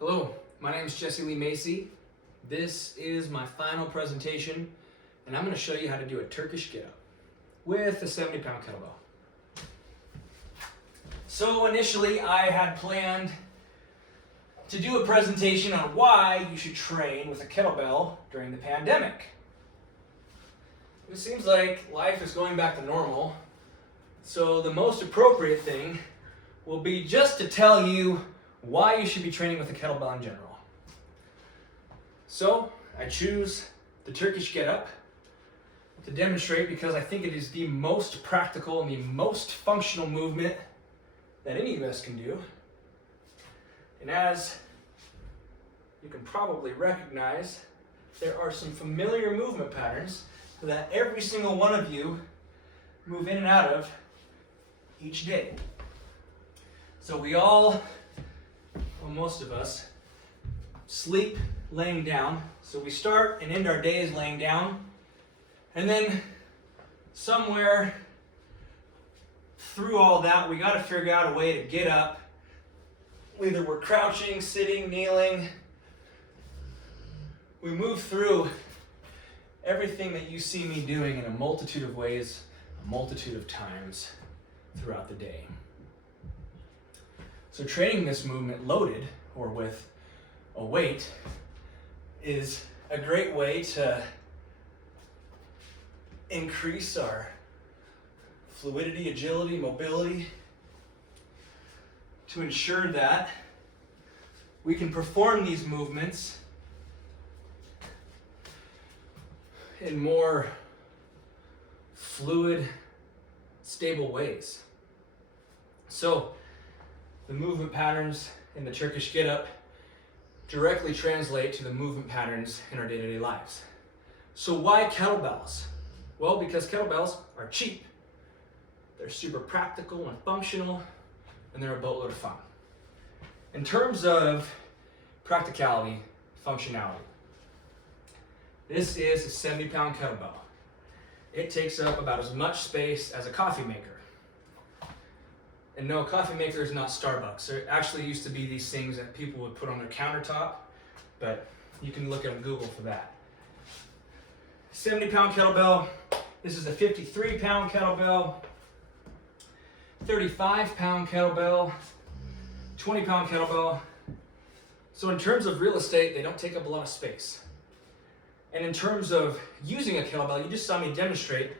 Hello, my name is Jesse Lee Macy. This is my final presentation, and I'm going to show you how to do a Turkish Get Up with a 70-pound kettlebell. So initially I had planned to do a presentation on why you should train with a kettlebell during the pandemic. It seems like life is going back to normal, so the most appropriate thing will be just to tell you why you should be training with a kettlebell in general. So I choose the Turkish Get Up to demonstrate because I think it is the most practical and the most functional movement that any of us can do. And as you can probably recognize, there are some familiar movement patterns that every single one of you move in and out of each day. So we all, well, most of us, sleep laying down. So we start and end our days laying down, and then somewhere through all that we got to figure out a way to get up. Either we're crouching, sitting, kneeling. We move through everything that you see me doing in a multitude of ways, a multitude of times throughout the day. So training this movement loaded or with a weight is a great way to increase our fluidity, agility, mobility, to ensure that we can perform these movements in more fluid, stable ways. So the movement patterns in the Turkish Get Up directly translate to the movement patterns in our day-to-day lives. So why kettlebells? Well, because kettlebells are cheap. They're super practical and functional, and they're a boatload of fun. In terms of practicality, functionality, this is a 70-pound kettlebell. It takes up about as much space as a coffee maker. And no, a coffee maker is not Starbucks. There actually used to be these things that people would put on their countertop, but you can look on Google for that. 70-pound kettlebell. This is a 53-pound kettlebell, 35-pound kettlebell, 20-pound kettlebell. So in terms of real estate, they don't take up a lot of space. And in terms of using a kettlebell, you just saw me demonstrate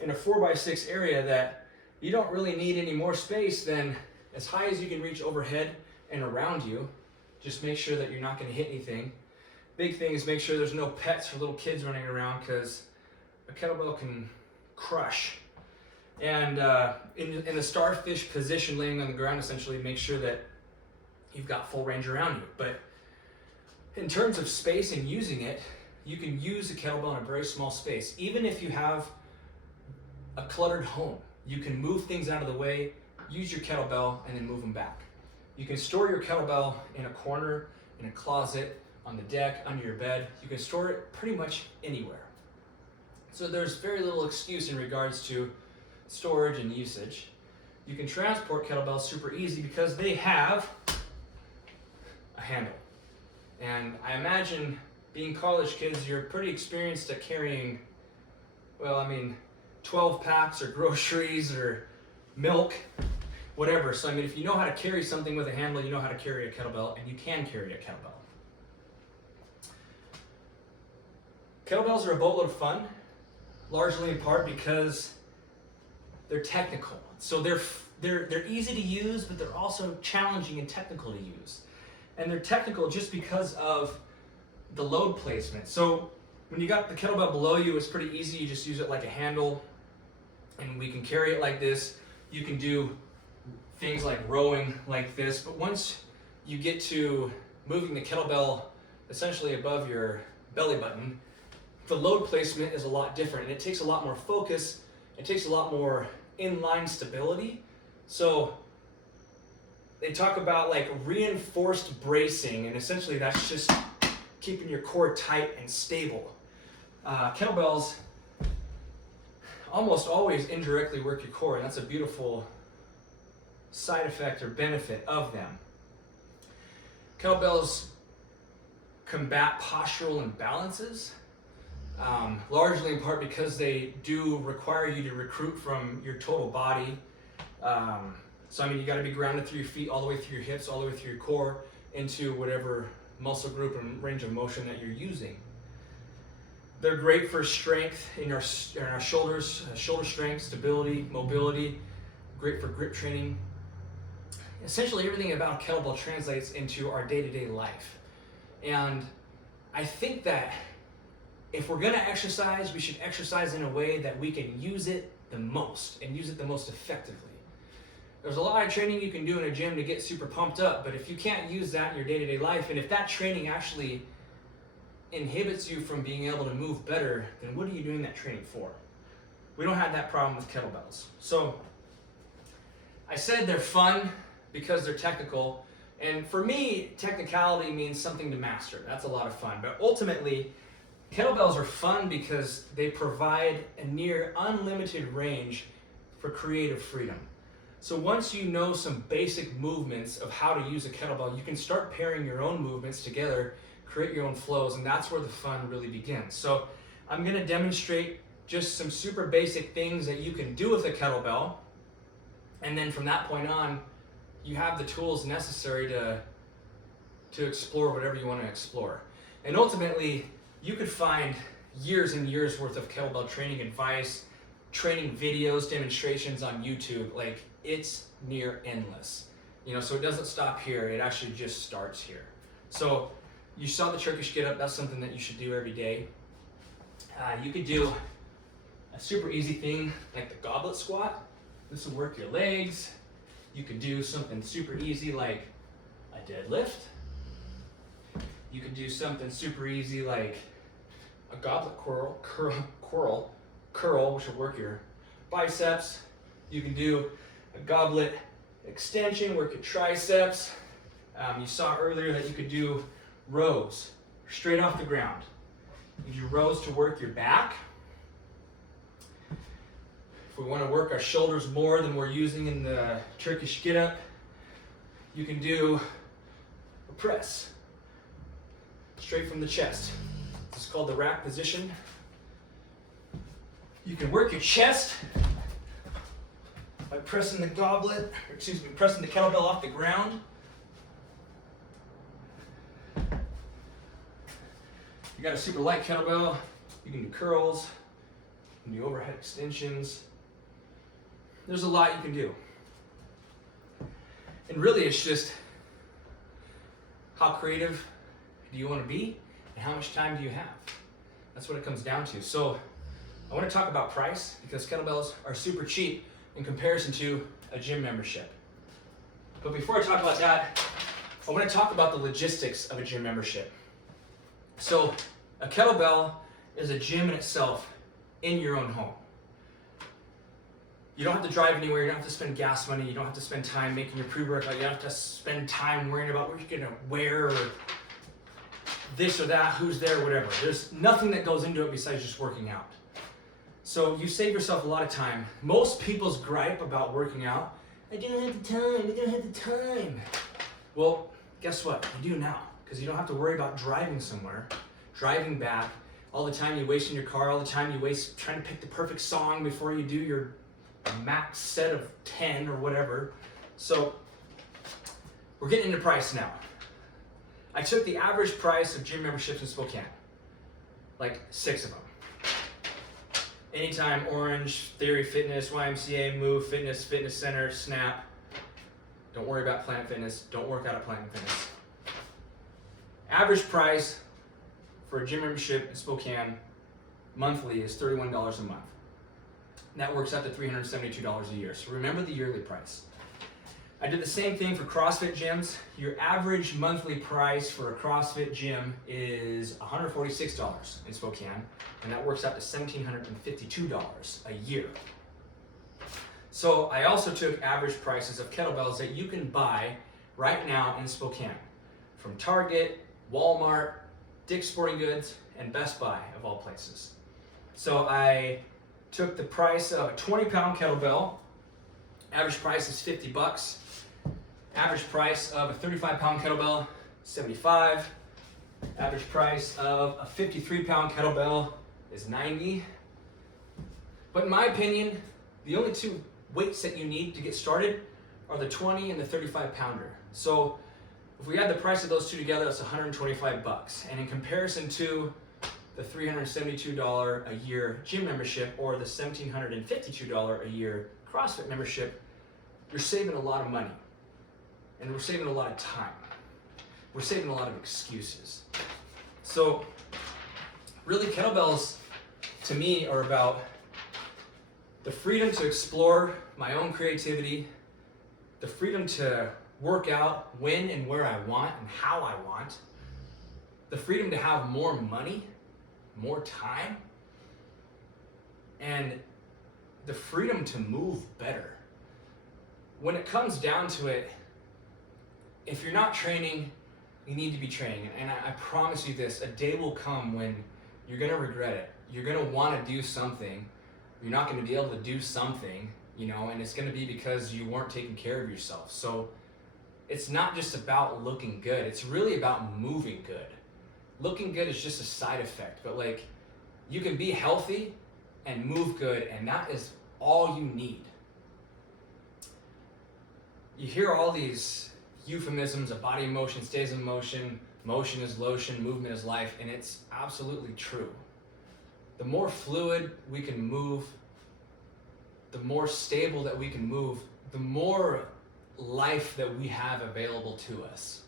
in a 4x6 area that you don't really need any more space than as high as you can reach overhead and around you. Just make sure that you're not going to hit anything. Big thing is make sure there's no pets or little kids running around, because a kettlebell can crush. And in the starfish position, laying on the ground, essentially make sure that you've got full range around you. But in terms of space and using it, you can use a kettlebell in a very small space. Even if you have a cluttered home, you can move things out of the way, use your kettlebell, and then move them back. You can store your kettlebell in a corner, in a closet, on the deck, under your bed. You can store it pretty much anywhere. So there's very little excuse in regards to storage and usage. You can transport kettlebells super easy because they have a handle. And I imagine being college kids, you're pretty experienced at carrying, 12 packs or groceries or milk, whatever. So if you know how to carry something with a handle, you know how to carry a kettlebell, and you can carry a kettlebell. Kettlebells are a boatload of fun, largely in part because they're technical. So they're easy to use, but they're also challenging and technical to use. And they're technical just because of the load placement. So when you got the kettlebell below you, it's pretty easy. You just use it like a handle, and we can carry it like this. You can do things like rowing like this, but once you get to moving the kettlebell essentially above your belly button, the load placement is a lot different, and it takes a lot more focus. It takes a lot more inline stability. So they talk about like reinforced bracing, and essentially that's just keeping your core tight and stable. Kettlebells almost always indirectly work your core, and that's a beautiful side effect or benefit of them. Kettlebells combat postural imbalances, largely in part because they do require you to recruit from your total body. So I mean, you got to be grounded through your feet all the way through your hips, all the way through your core, into whatever muscle group and range of motion that you're using. They're great for strength in our shoulders, shoulder strength, stability, mobility, great for grip training. Essentially everything about kettlebell translates into our day-to-day life. And I think that if we're gonna exercise, we should exercise in a way that we can use it the most and use it the most effectively. There's a lot of training you can do in a gym to get super pumped up, but if you can't use that in your day-to-day life, and if that training actually inhibits you from being able to move better, then what are you doing that training for? We don't have that problem with kettlebells. So I said they're fun because they're technical, and for me, technicality means something to master. That's a lot of fun, but ultimately, kettlebells are fun because they provide a near unlimited range for creative freedom. So once you know some basic movements of how to use a kettlebell, you can start pairing your own movements together, create your own flows, and that's where the fun really begins. So I'm gonna demonstrate just some super basic things that you can do with a kettlebell, and then from that point on, you have the tools necessary to explore whatever you want to explore. And ultimately, you could find years and years worth of kettlebell training advice, training videos, demonstrations on YouTube. Like, it's near endless. So it doesn't stop here, it actually just starts here. So you saw the Turkish Get Up, that's something that you should do every day. You could do a super easy thing like the goblet squat. This will work your legs. You could do something super easy like a deadlift. You could do something super easy like a goblet curl, which will work your biceps. You can do a goblet extension, work your triceps. You saw earlier that you could do rows straight off the ground. You do rows to work your back. If we want to work our shoulders more than we're using in the Turkish Get Up, you can do a press straight from the chest. This is called the rack position. You can work your chest by pressing the pressing the kettlebell off the ground. You got a super light kettlebell, you can do curls, you can do overhead extensions. There's a lot you can do. And really it's just how creative do you want to be and how much time do you have? That's what it comes down to. So I want to talk about price because kettlebells are super cheap in comparison to a gym membership. But before I talk about that, I want to talk about the logistics of a gym membership. So a kettlebell is a gym in itself in your own home. You don't have to drive anywhere, you don't have to spend gas money, you don't have to spend time making your pre-workout, you don't have to spend time worrying about what you're gonna wear or this or that, who's there, whatever. There's nothing that goes into it besides just working out. So you save yourself a lot of time. Most people's gripe about working out, I don't have the time, I don't have the time. Well, guess what? You do now, because you don't have to worry about driving somewhere, driving back, all the time you waste in your car, all the time you waste trying to pick the perfect song before you do your max set of 10 or whatever. So we're getting into price now. I took the average price of gym memberships in Spokane, like 6 of them. Anytime, Orange, Theory Fitness, YMCA, Move, Fitness, Fitness Center, Snap. Don't worry about Planet Fitness. Don't work out at Planet Fitness. Average price for a gym membership in Spokane monthly is $31 a month. And that works out to $372 a year. So remember the yearly price. I did the same thing for CrossFit gyms. Your average monthly price for a CrossFit gym is $146 in Spokane, and that works out to $1,752 a year. So I also took average prices of kettlebells that you can buy right now in Spokane from Target, Walmart, Dick's Sporting Goods, and Best Buy of all places. So I took the price of a 20-pound kettlebell. Average price is $50. Average price of a 35-pound kettlebell, 75. Average price of a 53-pound kettlebell is $90. But in my opinion, the only two weights that you need to get started are the 20 and the 35-pounder. So if we add the price of those two together, that's $125. And in comparison to the $372 a year gym membership or the $1,752 a year CrossFit membership, you're saving a lot of money. And we're saving a lot of time. We're saving a lot of excuses. So really, kettlebells to me are about the freedom to explore my own creativity, the freedom to work out when and where I want and how I want, the freedom to have more money, more time, and the freedom to move better. When it comes down to it, if you're not training, you need to be training. And I promise you this, a day will come when you're gonna regret it. You're gonna wanna do something, you're not gonna be able to do something, and it's gonna be because you weren't taking care of yourself. So it's not just about looking good, it's really about moving good. Looking good is just a side effect, but you can be healthy and move good, and that is all you need. You hear all these euphemisms of body in motion stays in motion, motion is lotion, movement is life, and it's absolutely true. The more fluid we can move, the more stable that we can move, the more life that we have available to us.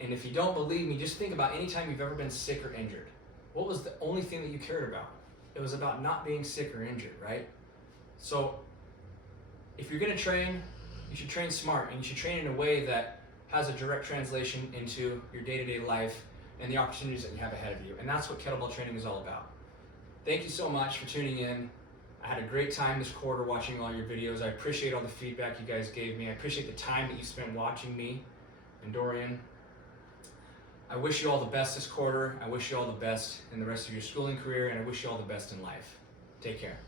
And if you don't believe me, just think about any time you've ever been sick or injured. What was the only thing that you cared about? It was about not being sick or injured, right? So if you're gonna train, you should train smart, and you should train in a way that has a direct translation into your day-to-day life and the opportunities that you have ahead of you. And that's what kettlebell training is all about. Thank you so much for tuning in. I had a great time this quarter watching all your videos. I appreciate all the feedback you guys gave me. I appreciate the time that you spent watching me and Dorian. I wish you all the best this quarter. I wish you all the best in the rest of your schooling career, and I wish you all the best in life. Take care.